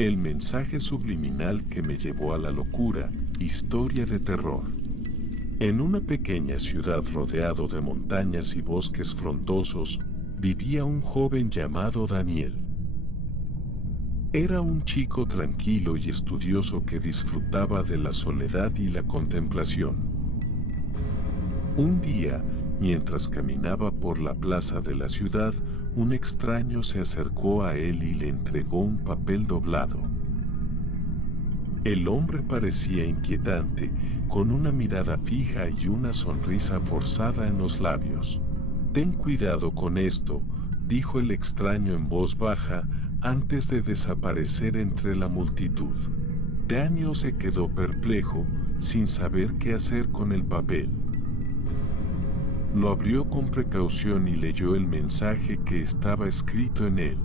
El mensaje subliminal que me llevó a la locura, historia de terror. En una pequeña ciudad rodeado de montañas y bosques frondosos, vivía un joven llamado Daniel. Era un chico tranquilo y estudioso que disfrutaba de la soledad y la contemplación. Un día, mientras caminaba por la plaza de la ciudad, un extraño se acercó a él y le entregó un papel doblado. El hombre parecía inquietante, con una mirada fija y una sonrisa forzada en los labios. «Ten cuidado con esto», dijo el extraño en voz baja, antes de desaparecer entre la multitud. Daniel se quedó perplejo, sin saber qué hacer con el papel. Lo abrió con precaución y leyó el mensaje que estaba escrito en él.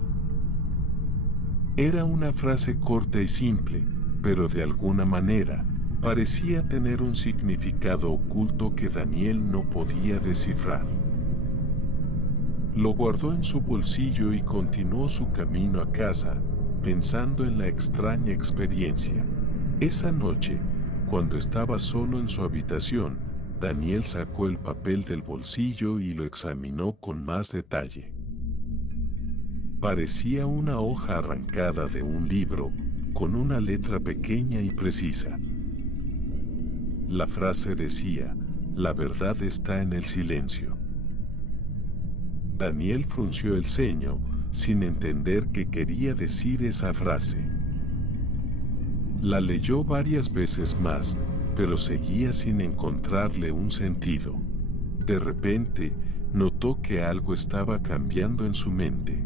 Era una frase corta y simple, pero de alguna manera, parecía tener un significado oculto que Daniel no podía descifrar. Lo guardó en su bolsillo y continuó su camino a casa, pensando en la extraña experiencia. Esa noche, cuando estaba solo en su habitación, Daniel sacó el papel del bolsillo y lo examinó con más detalle. Parecía una hoja arrancada de un libro, con una letra pequeña y precisa. La frase decía: «La verdad está en el silencio». Daniel frunció el ceño, sin entender qué quería decir esa frase. La leyó varias veces más, pero seguía sin encontrarle un sentido. De repente, notó que algo estaba cambiando en su mente.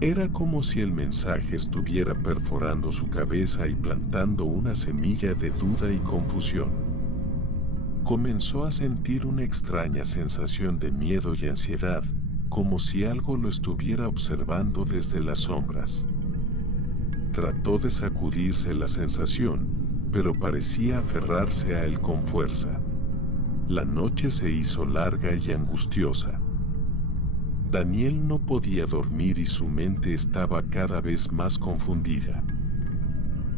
Era como si el mensaje estuviera perforando su cabeza y plantando una semilla de duda y confusión. Comenzó a sentir una extraña sensación de miedo y ansiedad, como si algo lo estuviera observando desde las sombras. Trató de sacudirse la sensación, pero parecía aferrarse a él con fuerza. La noche se hizo larga y angustiosa. Daniel no podía dormir y su mente estaba cada vez más confundida.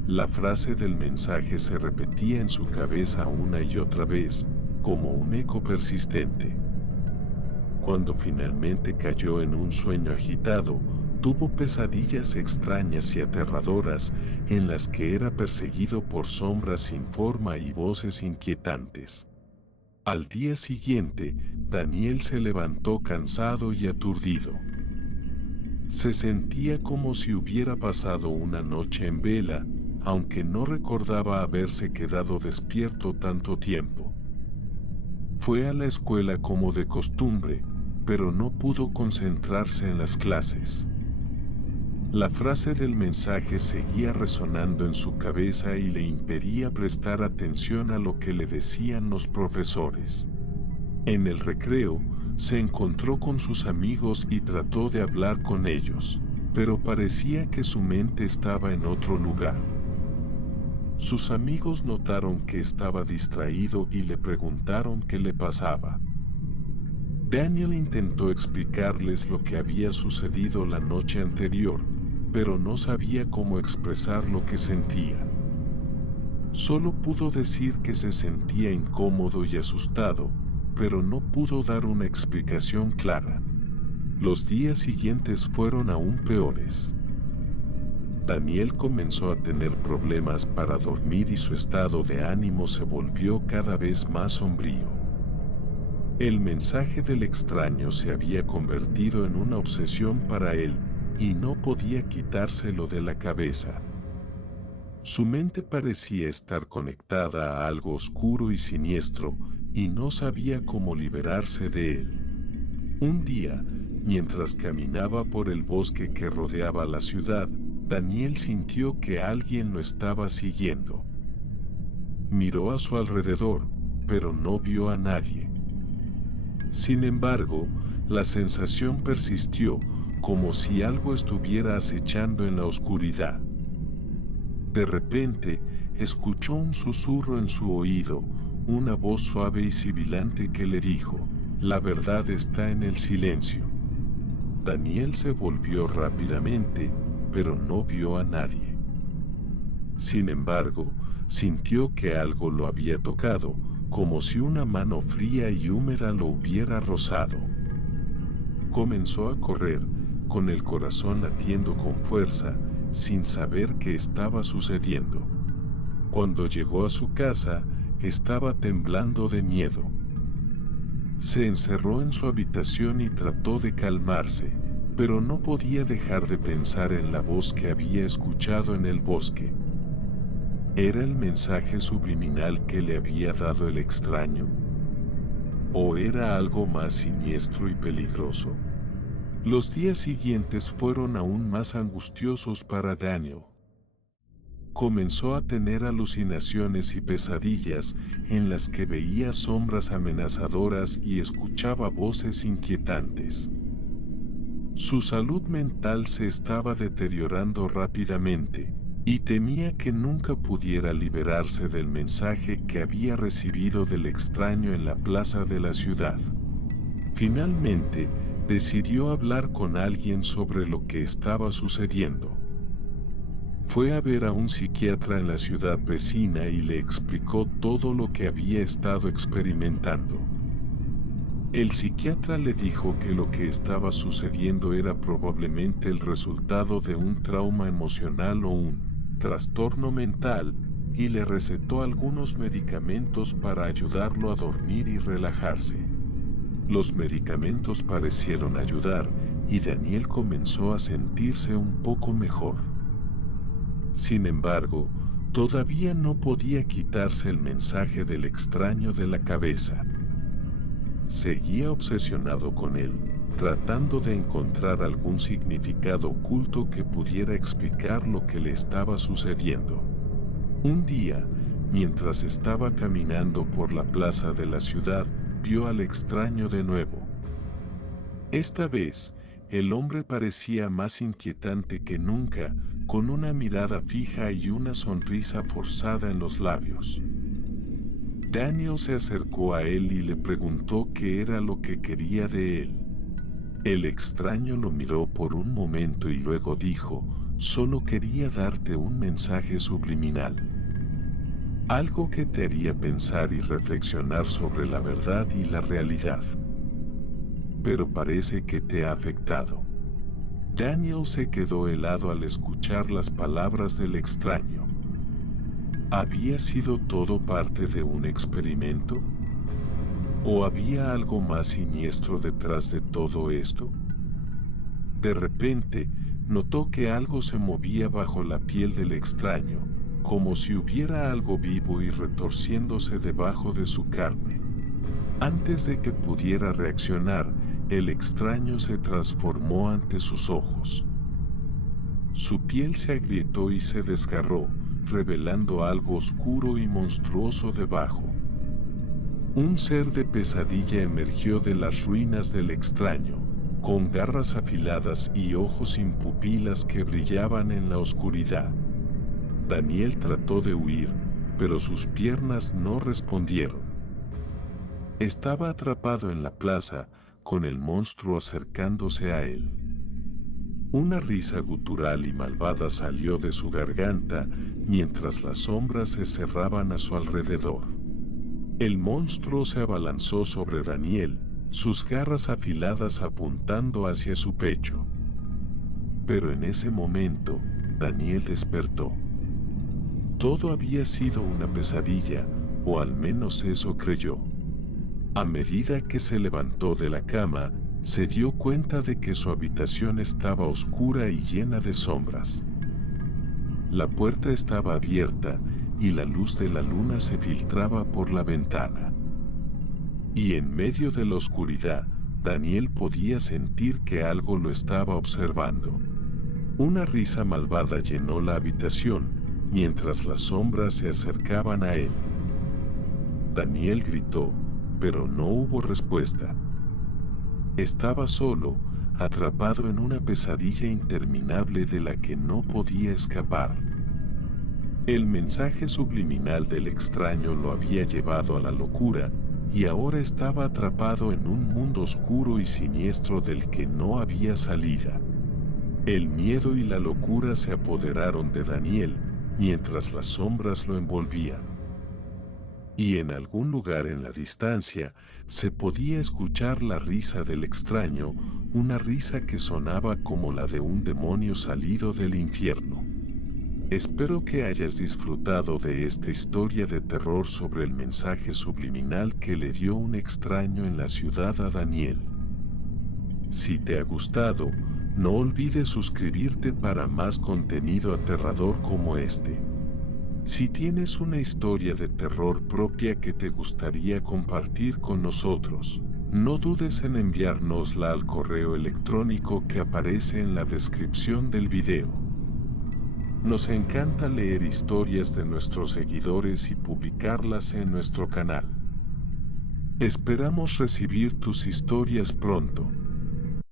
La frase del mensaje se repetía en su cabeza una y otra vez, como un eco persistente. Cuando finalmente cayó en un sueño agitado, tuvo pesadillas extrañas y aterradoras en las que era perseguido por sombras sin forma y voces inquietantes. Al día siguiente, Daniel se levantó cansado y aturdido. Se sentía como si hubiera pasado una noche en vela, aunque no recordaba haberse quedado despierto tanto tiempo. Fue a la escuela como de costumbre, pero no pudo concentrarse en las clases. La frase del mensaje seguía resonando en su cabeza y le impedía prestar atención a lo que le decían los profesores. En el recreo, se encontró con sus amigos y trató de hablar con ellos, pero parecía que su mente estaba en otro lugar. Sus amigos notaron que estaba distraído y le preguntaron qué le pasaba. Daniel intentó explicarles lo que había sucedido la noche anterior, pero no sabía cómo expresar lo que sentía. Solo pudo decir que se sentía incómodo y asustado, pero no pudo dar una explicación clara. Los días siguientes fueron aún peores. Daniel comenzó a tener problemas para dormir y su estado de ánimo se volvió cada vez más sombrío. El mensaje del extraño se había convertido en una obsesión para él, y no podía quitárselo de la cabeza. Su mente parecía estar conectada a algo oscuro y siniestro, y no sabía cómo liberarse de él. Un día, mientras caminaba por el bosque que rodeaba la ciudad, Daniel sintió que alguien lo estaba siguiendo. Miró a su alrededor, pero no vio a nadie. Sin embargo, la sensación persistió, como si algo estuviera acechando en la oscuridad. De repente, escuchó un susurro en su oído, una voz suave y sibilante que le dijo: «La verdad está en el silencio». Daniel se volvió rápidamente, pero no vio a nadie. Sin embargo, sintió que algo lo había tocado, como si una mano fría y húmeda lo hubiera rozado. Comenzó a correr, con el corazón latiendo con fuerza, sin saber qué estaba sucediendo. Cuando llegó a su casa, estaba temblando de miedo. Se encerró en su habitación y trató de calmarse, pero no podía dejar de pensar en la voz que había escuchado en el bosque. ¿Era el mensaje subliminal que le había dado el extraño? ¿O era algo más siniestro y peligroso? Los días siguientes fueron aún más angustiosos para Daniel. Comenzó a tener alucinaciones y pesadillas en las que veía sombras amenazadoras y escuchaba voces inquietantes. Su salud mental se estaba deteriorando rápidamente, y temía que nunca pudiera liberarse del mensaje que había recibido del extraño en la plaza de la ciudad. Finalmente, decidió hablar con alguien sobre lo que estaba sucediendo. Fue a ver a un psiquiatra en la ciudad vecina y le explicó todo lo que había estado experimentando. El psiquiatra le dijo que lo que estaba sucediendo era probablemente el resultado de un trauma emocional o un trastorno mental, y le recetó algunos medicamentos para ayudarlo a dormir y relajarse. Los medicamentos parecieron ayudar, y Daniel comenzó a sentirse un poco mejor. Sin embargo, todavía no podía quitarse el mensaje del extraño de la cabeza. Seguía obsesionado con él, tratando de encontrar algún significado oculto que pudiera explicar lo que le estaba sucediendo. Un día, mientras estaba caminando por la plaza de la ciudad, vio al extraño de nuevo. Esta vez, el hombre parecía más inquietante que nunca, con una mirada fija y una sonrisa forzada en los labios. Daniel se acercó a él y le preguntó qué era lo que quería de él. El extraño lo miró por un momento y luego dijo: «Solo quería darte un mensaje subliminal. Algo que te haría pensar y reflexionar sobre la verdad y la realidad. Pero parece que te ha afectado». Daniel se quedó helado al escuchar las palabras del extraño. ¿Había sido todo parte de un experimento? ¿O había algo más siniestro detrás de todo esto? De repente, notó que algo se movía bajo la piel del extraño, como si hubiera algo vivo y retorciéndose debajo de su carne. Antes de que pudiera reaccionar, el extraño se transformó ante sus ojos. Su piel se agrietó y se desgarró, revelando algo oscuro y monstruoso debajo. Un ser de pesadilla emergió de las ruinas del extraño, con garras afiladas y ojos sin pupilas que brillaban en la oscuridad. Daniel trató de huir, pero sus piernas no respondieron. Estaba atrapado en la plaza, con el monstruo acercándose a él. Una risa gutural y malvada salió de su garganta, mientras las sombras se cerraban a su alrededor. El monstruo se abalanzó sobre Daniel, sus garras afiladas apuntando hacia su pecho. Pero en ese momento, Daniel despertó. Todo había sido una pesadilla, o al menos eso creyó. A medida que se levantó de la cama, se dio cuenta de que su habitación estaba oscura y llena de sombras. La puerta estaba abierta y la luz de la luna se filtraba por la ventana. Y en medio de la oscuridad, Daniel podía sentir que algo lo estaba observando. Una risa malvada llenó la habitación, mientras las sombras se acercaban a él. Daniel gritó, pero no hubo respuesta. Estaba solo, atrapado en una pesadilla interminable de la que no podía escapar. El mensaje subliminal del extraño lo había llevado a la locura, y ahora estaba atrapado en un mundo oscuro y siniestro del que no había salida. El miedo y la locura se apoderaron de Daniel, mientras las sombras lo envolvían. Y en algún lugar en la distancia se podía escuchar la risa del extraño, una risa que sonaba como la de un demonio salido del infierno. Espero que hayas disfrutado de esta historia de terror sobre el mensaje subliminal que le dio un extraño en la ciudad a Daniel. Si te ha gustado, no olvides suscribirte para más contenido aterrador como este. Si tienes una historia de terror propia que te gustaría compartir con nosotros, no dudes en enviárnosla al correo electrónico que aparece en la descripción del video. Nos encanta leer historias de nuestros seguidores y publicarlas en nuestro canal. Esperamos recibir tus historias pronto.